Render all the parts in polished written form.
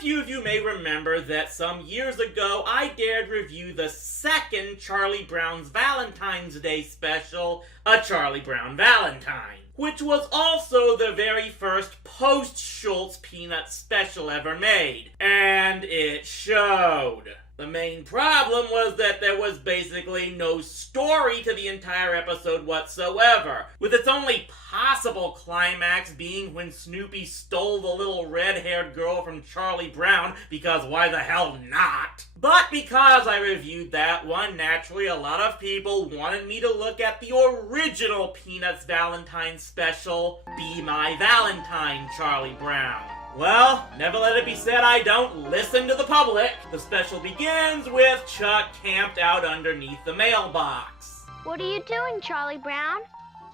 few of you may remember that some years ago I dared review the second Charlie Brown's Valentine's Day special, A Charlie Brown Valentine, which was also the very first post-Schultz Peanuts special ever made. And it showed. The main problem was that there was basically no story to the entire episode whatsoever, with its only possible climax being when Snoopy stole the little red-haired girl from Charlie Brown, because why the hell not? But because I reviewed that one, naturally a lot of people wanted me to look at the original Peanuts Valentine special, Be My Valentine, Charlie Brown. Well, never let it be said I don't listen to the public. The special begins with Chuck camped out underneath the mailbox. What are you doing, Charlie Brown?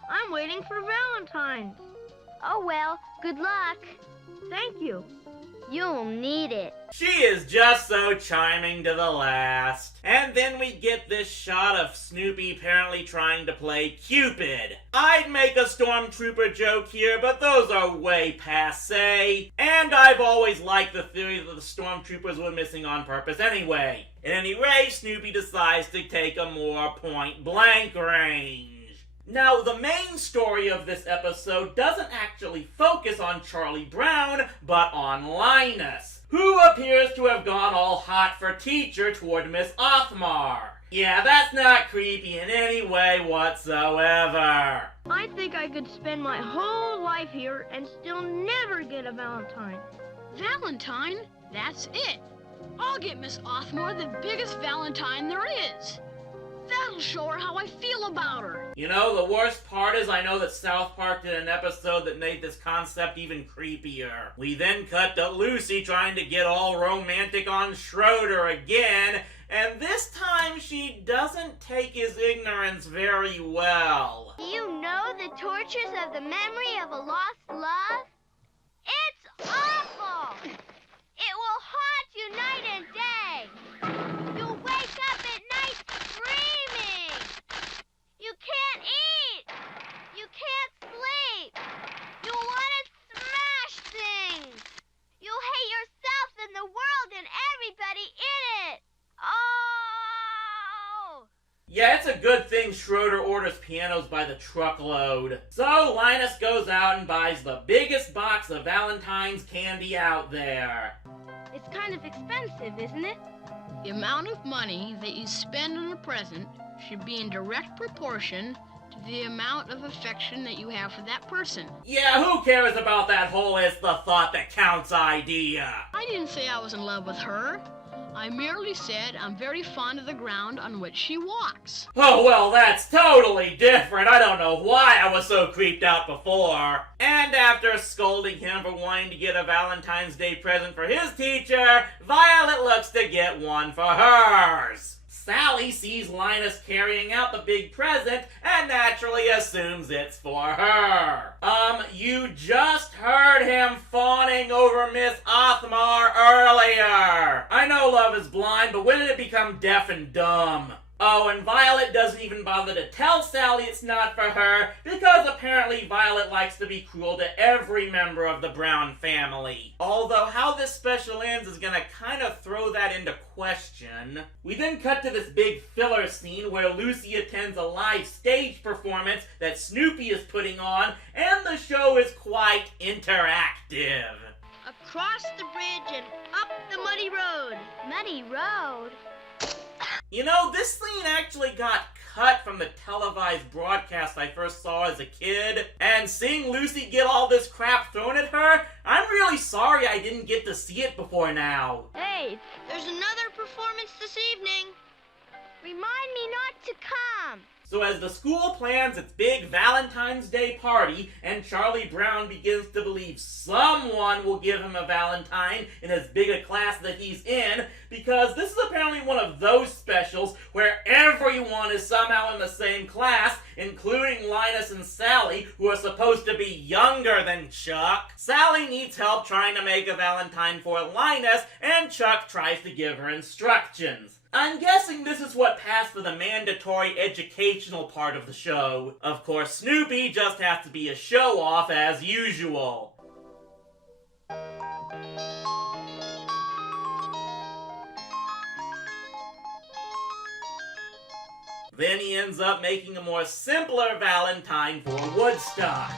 I'm waiting for Valentine's. Oh well, good luck. Thank you. You'll need it. She is just so charming to the last. And then we get this shot of Snoopy apparently trying to play Cupid. I'd make a stormtrooper joke here, but those are way passé. And I've always liked the theory that the stormtroopers were missing on purpose anyway. At any rate, Snoopy decides to take a more point-blank range. Now, the main story of this episode doesn't actually focus on Charlie Brown, but on Linus, who appears to have gone all hot for teacher toward Miss Othmar. Yeah, that's not creepy in any way whatsoever. I think I could spend my whole life here and still never get a Valentine. Valentine? That's it. I'll get Miss Othmar the biggest Valentine there is. That'll show her how I feel about her. You know, the worst part is I know that South Park did an episode that made this concept even creepier. We then cut to Lucy trying to get all romantic on Schroeder again, and this time she doesn't take his ignorance very well. You know the tortures of the memory of a lost love? It's awful! It will haunt you night and day. You'll wake up at night screaming. You can't eat. You can't sleep. You'll want to smash things. You'll hate yourself and the world and everybody in it. Oh! Yeah, it's a good thing Schroeder orders pianos by the truckload. So Linus goes out and buys the biggest box of Valentine's candy out there. It's kind of expensive, isn't it? The amount of money that you spend on a present should be in direct proportion to the amount of affection that you have for that person. Yeah, who cares about that whole "it's the thought that counts" idea? I didn't say I was in love with her. I merely said I'm very fond of the ground on which she walks. Oh, well, that's totally different. I don't know why I was so creeped out before. And after scolding him for wanting to get a Valentine's Day present for his teacher, Violet looks to get one for hers. Sally sees Linus carrying out the big present and naturally assumes it's for her. You just heard him fawning over Miss Othmar earlier. I know love is blind, but when did it become deaf and dumb? Oh, and Violet doesn't even bother to tell Sally it's not for her, because apparently Violet likes to be cruel to every member of the Brown family. Although how this special ends is gonna kind of throw that into question. We then cut to this big filler scene where Lucy attends a live stage performance that Snoopy is putting on, and the show is quite interactive. Across the bridge and up the muddy road. Muddy road? You know, this scene actually got cut from the televised broadcast I first saw as a kid, and seeing Lucy get all this crap thrown at her, I'm really sorry I didn't get to see it before now. Hey, there's another performance this evening. Remind me not to come. So as the school plans its big Valentine's Day party, and Charlie Brown begins to believe someone will give him a Valentine in as big a class that he's in, because this is apparently one of those specials where everyone is somehow in the same class, including Linus and Sally, who are supposed to be younger than Chuck. Sally needs help trying to make a Valentine for Linus, and Chuck tries to give her instructions. I'm guessing this is what passed for the mandatory educational part of the show. Of course, Snoopy just has to be a show-off as usual. Then he ends up making a more simpler Valentine for Woodstock.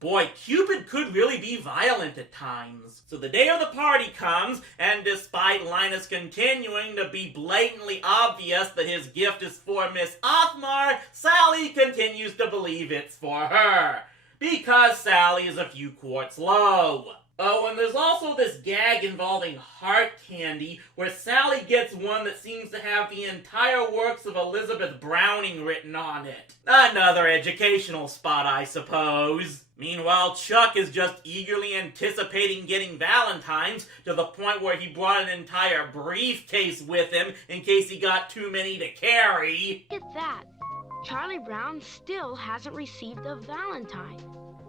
Boy, Cupid could really be violent at times. So the day of the party comes, and despite Linus continuing to be blatantly obvious that his gift is for Miss Othmar, Sally continues to believe it's for her. Because Sally is a few quarts low. Oh, and there's also this gag involving heart candy, where Sally gets one that seems to have the entire works of Elizabeth Browning written on it. Another educational spot, I suppose. Meanwhile, Chuck is just eagerly anticipating getting Valentines, to the point where he brought an entire briefcase with him in case he got too many to carry. Look at that. Charlie Brown still hasn't received a Valentine.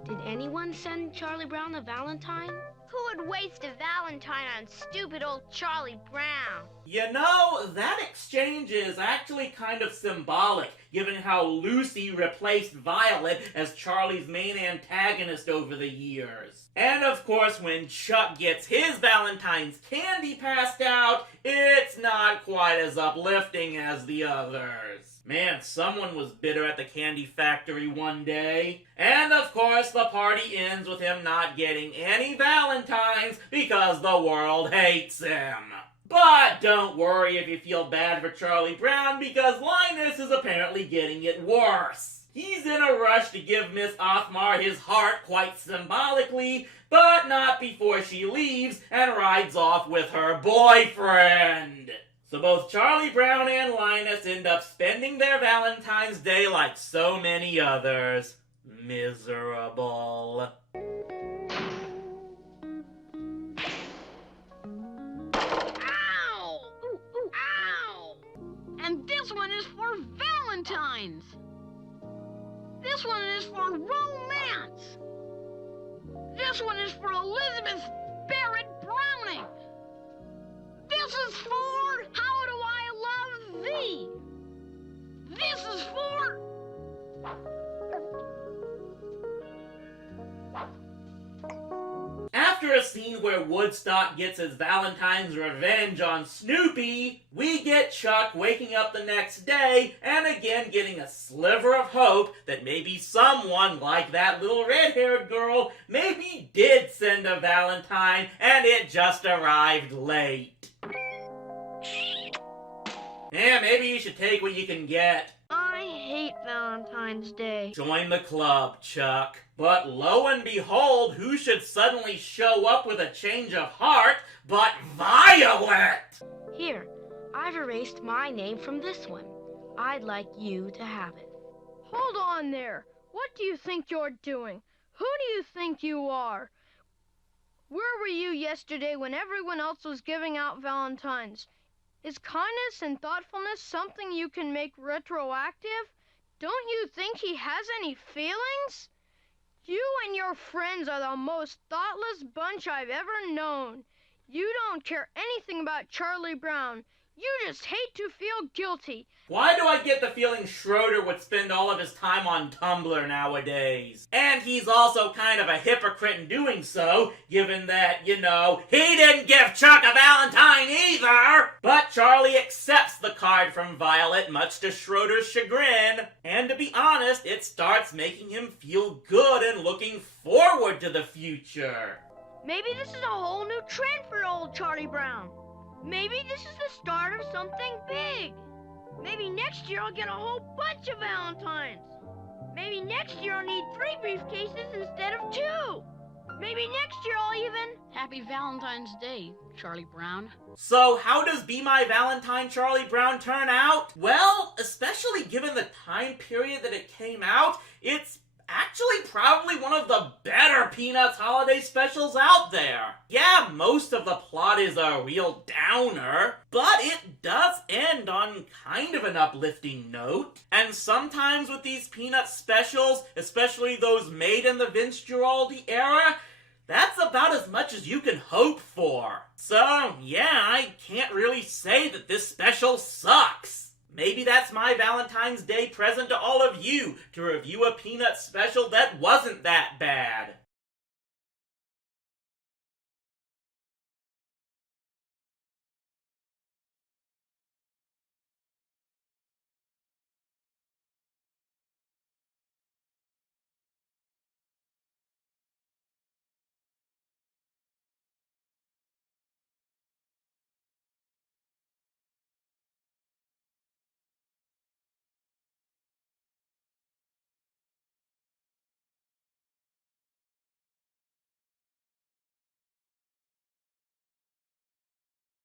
Did anyone send Charlie Brown a Valentine? Who would waste a Valentine on stupid old Charlie Brown? You know, that exchange is actually kind of symbolic, given how Lucy replaced Violet as Charlie's main antagonist over the years. And of course, when Chuck gets his Valentine's candy passed out, it's not quite as uplifting as the others. Man, someone was bitter at the candy factory one day. And of course, the party ends with him not getting any Valentines because the world hates him. But don't worry if you feel bad for Charlie Brown, because Linus is apparently getting it worse. He's in a rush to give Miss Othmar his heart quite symbolically, but not before she leaves and rides off with her boyfriend. So both Charlie Brown and Linus end up spending their Valentine's Day like so many others. Miserable. Ow! Ow! And this one is for Valentine's. This one is for romance. This one is for Elizabeth Barrett Browning. This is for How Do I Love Thee? This is for... After a scene where Woodstock gets his Valentine's revenge on Snoopy, we get Chuck waking up the next day and again getting a sliver of hope that maybe someone like that little red-haired girl maybe did send a Valentine and it just arrived late. Yeah, maybe you should take what you can get. I hate Valentine's Day. Join the club, Chuck. But lo and behold, who should suddenly show up with a change of heart but Violet? Here, I've erased my name from this one. I'd like you to have it. Hold on there. What do you think you're doing? Who do you think you are? Where were you yesterday when everyone else was giving out Valentines? Is kindness and thoughtfulness something you can make retroactive? Don't you think he has any feelings? You and your friends are the most thoughtless bunch I've ever known. You don't care anything about Charlie Brown. You just hate to feel guilty. Why do I get the feeling Schroeder would spend all of his time on Tumblr nowadays? And he's also kind of a hypocrite in doing so, given that, you know, he didn't give Chuck a Valentine either! But Charlie accepts the card from Violet, much to Schroeder's chagrin. And to be honest, it starts making him feel good and looking forward to the future. Maybe this is a whole new trend for old Charlie Brown. Maybe this is the start of something big. Maybe next year I'll get a whole bunch of Valentines. Maybe next year I'll need 3 briefcases instead of 2. Maybe next year I'll even... Happy Valentine's Day, Charlie Brown. So how does Be My Valentine Charlie Brown turn out? Well, especially given the time period that it came out, it's actually probably one of the better Peanuts holiday specials out there. Yeah, most of the plot is a real downer, but it does end on kind of an uplifting note. And sometimes with these Peanuts specials, especially those made in the Vince Guaraldi era, that's about as much as you can hope for. So, yeah, I can't really say that this special sucks. Maybe that's my Valentine's Day present to all of you, to review a Peanuts special that wasn't that bad.